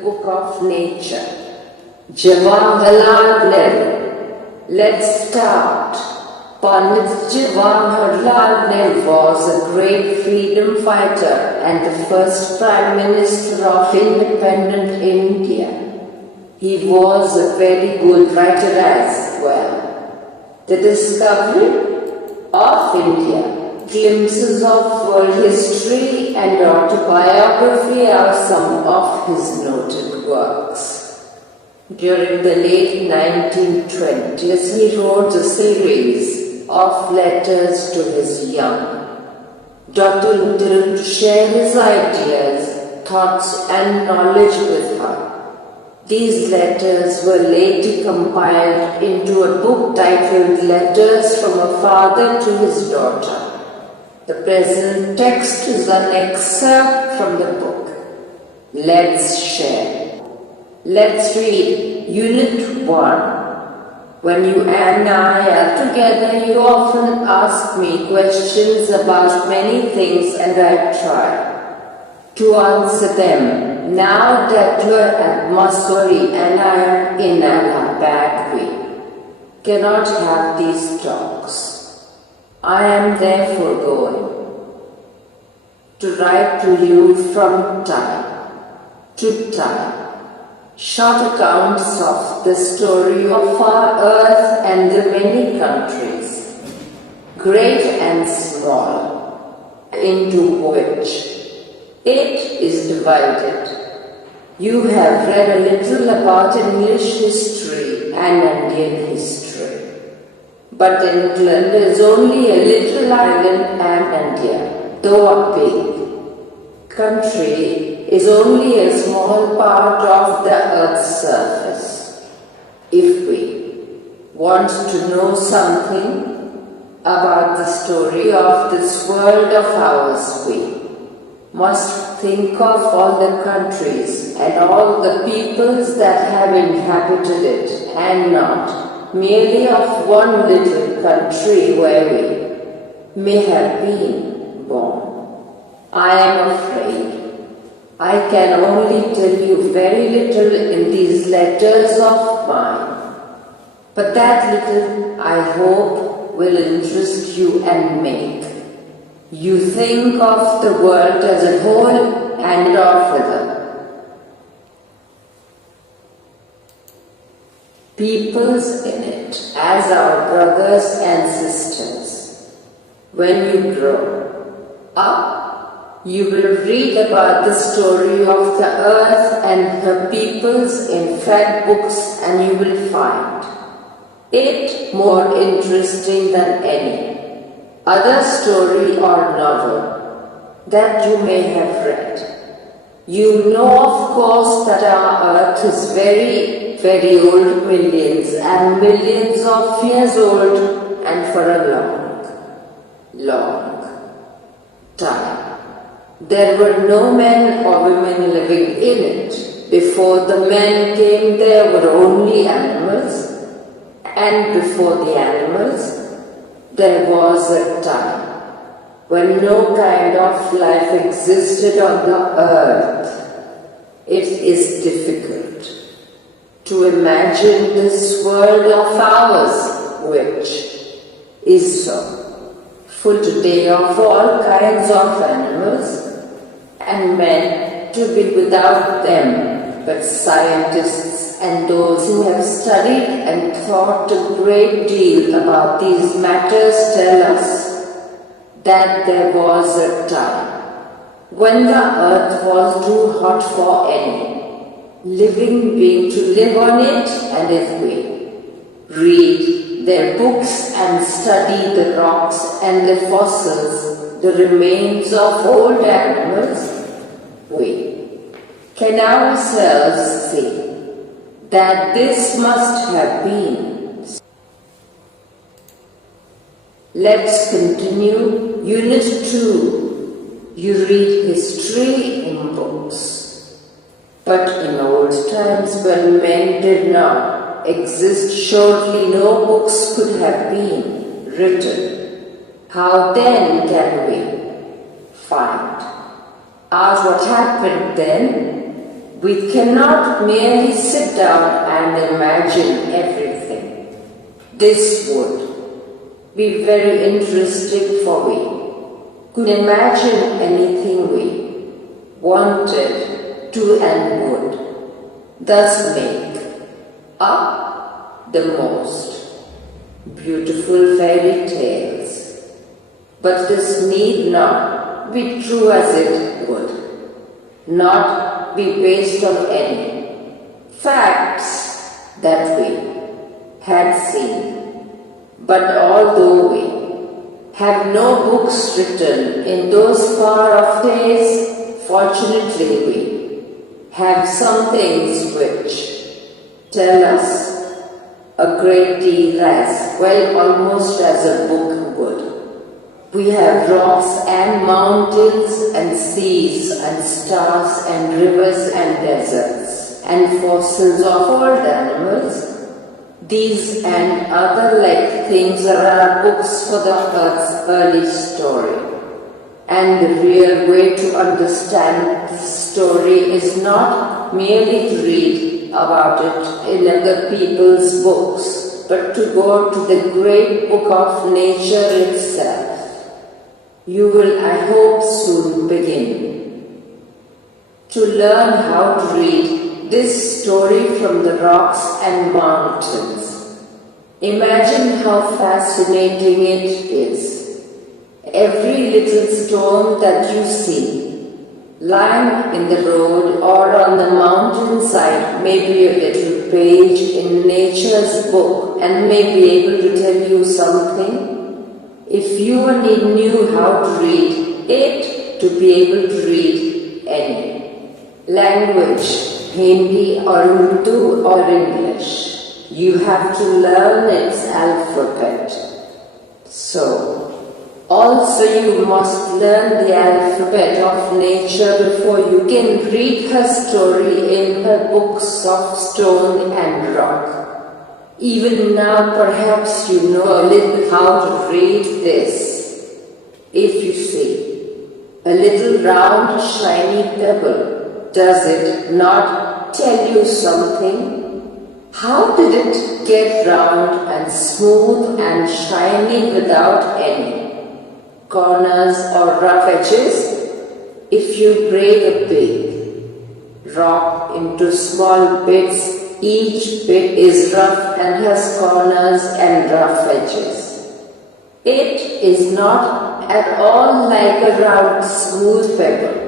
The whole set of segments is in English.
book of nature. Jawaharlal Nehru. Let's start. Pandit Jawaharlal Nehru was a great freedom fighter and the first Prime Minister of independent India. He was a very good writer as well. The discovery of India, glimpses of world history and autobiography are some of his noted works. During the late 1920s, he wrote a series of letters to his young daughter to share his ideas, thoughts and knowledge with her. These letters were later compiled into a book titled Letters from a Father to His Daughter. The present text is an excerpt from the book. Let's share. Let's read Unit 1. When you and I are together, you often ask me questions about many things and I try to answer them. Now that you are at Mussoorie and I am in Allahabad, we cannot have these talks. I am therefore going to write to you from time to time short accounts of the story of our earth and the many countries, great and small, into which it is divided. You have read a little about English history and Indian history. But England is only a little island and India, though a big country, is only a small part of the earth's surface. If we want to know something about the story of this world of ours, we must think of all the countries and all the peoples that have inhabited it, and not merely of one little country where we may have been born. I am afraid I can only tell you very little in these letters of mine, but that little, I hope, will interest you and make you think of the world as a whole and of the peoples in it as our brothers and sisters. When you grow up, you will read about the story of the earth and her peoples in fat books, and you will find it more interesting than any other story or novel that you may have read. You know, of course, that our earth is very, very old, millions and millions of years old, and for a long, long time. There were no men or women living in it. Before the men came, there were only animals, and before the animals, there was a time when no kind of life existed on the earth. It is difficult to imagine this world of ours, which is so full today of all kinds of animals, and men to be without them, but scientists and those who have studied and thought a great deal about these matters tell us that there was a time when the earth was too hot for any living being to live on it, and if we read their books and study the rocks and the fossils, the remains of old animals, we can ourselves see that this must have been. Let's continue Unit 2. You read history in books. But in old times, when men did not exist, surely no books could have been written. How then can we find out what happened then? We cannot merely sit down and imagine everything. This would be very interesting, for we could imagine anything we wanted to and would thus make up the most beautiful fairy tales. But this need not be true, as it would not be based on any facts that we had seen. But although we have no books written in those far-off days, fortunately we have some things which tell us a great deal, as well almost as a book would. We have rocks and mountains and seas and stars and rivers and deserts and fossils of old animals. These and other like things are our books for the Earth's early story. And the real way to understand this story is not merely to read about it in other people's books, but to go to the great book of nature itself. You will, I hope, soon begin to learn how to read this story from the rocks and mountains. Imagine how fascinating it is. Every little stone that you see lying in the road or on the mountainside may be a little page in nature's book and may be able to tell you something. If you only knew how to read it, to be able to read any language, Hindi or Urdu or English, you have to learn its alphabet. So, also you must learn the alphabet of nature before you can read her story in her books of stone and rock. Even now, perhaps you know a little how to read this. If you see a little round, shiny pebble, does it not tell you something? How did it get round and smooth and shiny without any corners or rough edges? If you break a big rock into small bits, each bit is rough and has corners and rough edges. It is not at all like a round, smooth pebble.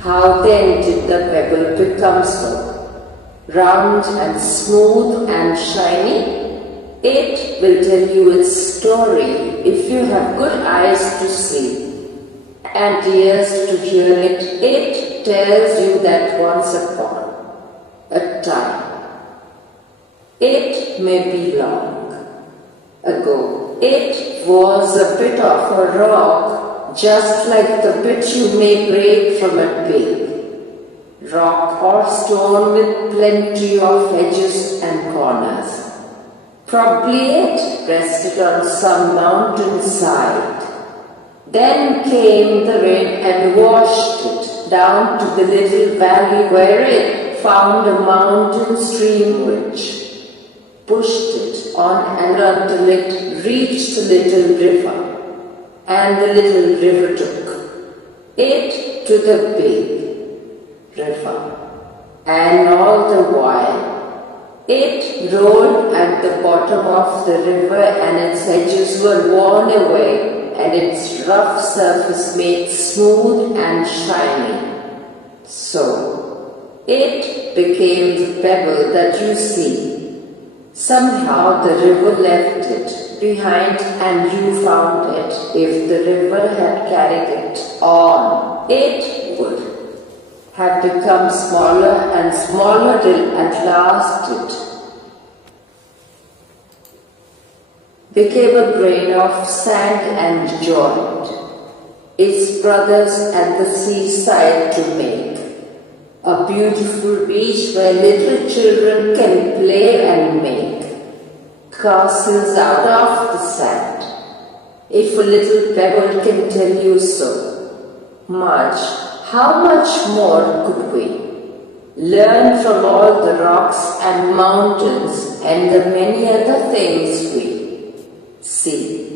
How then did the pebble become so round and smooth and shiny? It will tell you its story if you have good eyes to see and ears to hear it. It tells you that once upon a time, it may be long ago, it was a bit of a rock, just like the bit you may break from a big rock or stone with plenty of edges and corners. Probably it rested on some mountain side. Then came the rain and washed it down to the little valley where it found a mountain stream which pushed it on and until it reached the little river, and the little river took it to the big river, and all the while it rolled at the bottom of the river and its edges were worn away and its rough surface made smooth and shiny. So it became the pebble that you see. Somehow the river left it behind and you found it. If the river had carried it on, it would have become smaller and smaller till at last it became a grain of sand and joined its brothers at the seaside to make a beautiful beach where little children can play and make castles out of the sand. If a little pebble can tell you so much, how much more could we learn from all the rocks and mountains and the many other things we see.